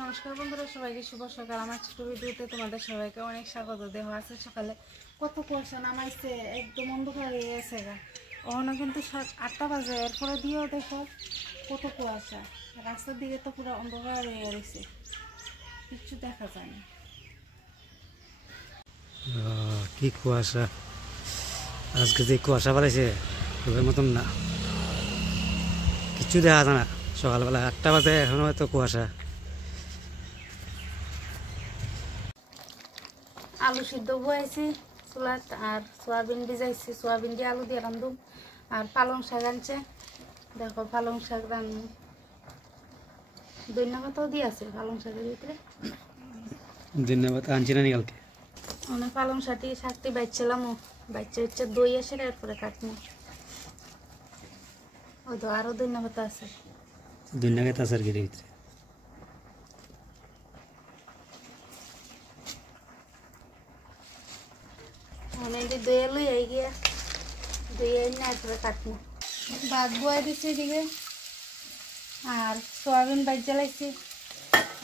নমস্কার বন্ধুরা, সবাইকে শুভ সকাল। আমার ছোট ভিডিওতে তোমাদের সবাইকে অনেক স্বাগত দেওয়া আছে। সকালে কত কুয়াশা নামাইছে, একদম অন্ধকার হয়ে গেছে গা। ওখানে কিন্তু 8টা বাজে, এরপরে দিয়েও দেখো কত কুয়াশা। রাস্তার দিকে তো পুরো অন্ধকার হয়ে গেছে, কিচ্ছু দেখা যায় না। কি কুয়াশা! আজকে যে কুয়াশা বাড়াইছে ওদের মতন না, কিচ্ছু দেখা যায় না। সকালবেলা 8টা বাজে, এখনো এত কুয়াশা। আলু সিদ্ধ বয়াইছি চুলাত, আর সোয়াবিন ভিজাইছি। সোয়াবিন দিয়ে আলু দিয়ে রান্ধুম। আর পালং শাক আনছে, দেখো পালং শাক রান্ধুম। ধন্যা পাতাও দিয়ে আছে পালং শাকের ভিতরে। ধন্যবাদ। আনছি না কালকে অনেক পালং শাকটি বাইছিলাম, বাচ্চা হচ্ছে দই আসে, এরপরে কাটবো। ওই তো আরো ধন্যা পাতা আছে, ধন্যবাদ আছে আর কি ভিতরে। অনেক দইয়া লই আই গিয়া, দইয়া না এরপরে কাটবো। ভাত বয়া দিচ্ছি এদিকে, আর সোয়াবিন বাইর জ্বালাইছি।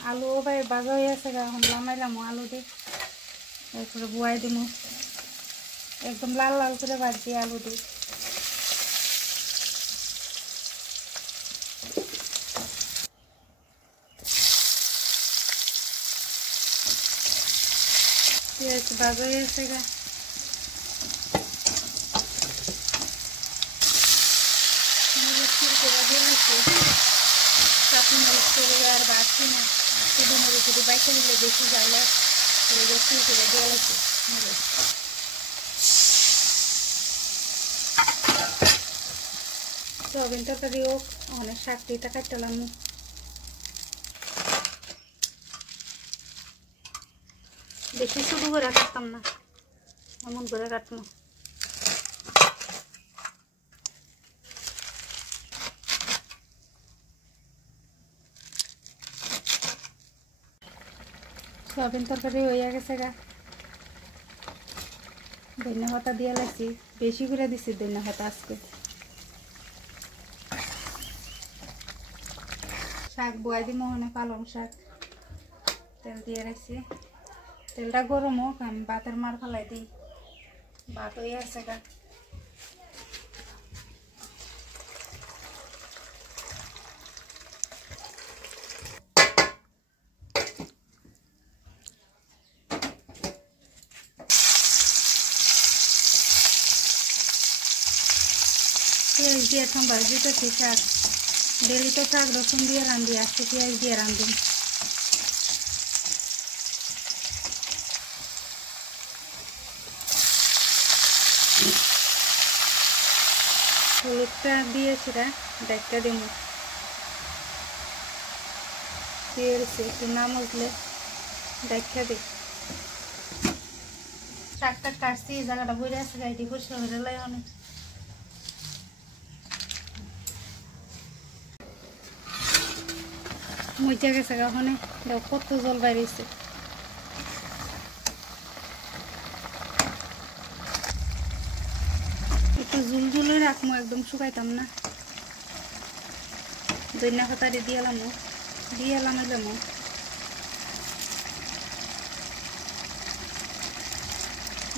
আলুও ভাজা হয়ে আছে, এখন লামাইলাম আলু দিয়ে, এরপরে বয়াই দিব। একদম লাল লাল করে ভাজছি আলু দিয়ে। পেঁয়াজ ভাজা হয়ে গেছে গা, আর বাড়ছি না, শুধু মরে শুধু বাইকে নিলে বেশি জ্বালে করে দিয়ে লাগছে। সোয়াবিন তরকারিও অনেক শাকটিটা কাটলাম, বেশি শুরু করে কাটতাম না, এমন করে কাটবো। সোয়াবিন তরকারি হয়ে গেছে গা, ধনিয়া পাতা দিয়ে লাগছি, বেশি করে দিচ্ছি ধনিয়া পাতা আজকে। শাক বয়াই দিই, মোহনে পালং শাক তেল দিয়ে রাখছি। তেলটা গরম হোক, আমি ভাতের মার ফেলাই দিই। ভাত হয়ে আছে গা, পেঁয়াজ দিয়ে এখন ভাজিতেছি শাক। ডেলি তো শাক রসুন দিয়ে রাঁধি, আজকে পেঁয়াজ দিয়ে রাঁধুন। হলুদটা দিয়ে সেটা ডাইটটা দিব, দিয়ে একটু নাম উঠলে ডাইটটা দিই। শাকটা কাটছি, এই জায়গাটা বইরে আছে, গাড়িটি পরিষ্কার করে লাই অনেক। মজা গেছে ওখানে, কত জল বাইরেছে। একটু ঝুলঝুলে রাখবো, একদম শুকাইতাম না। ধনিয়া পাতা দিয়ে এলাম,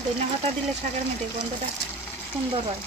ধনিয়া পাতা দিলে শাকের মধ্যে গন্ধটা সুন্দর হয়।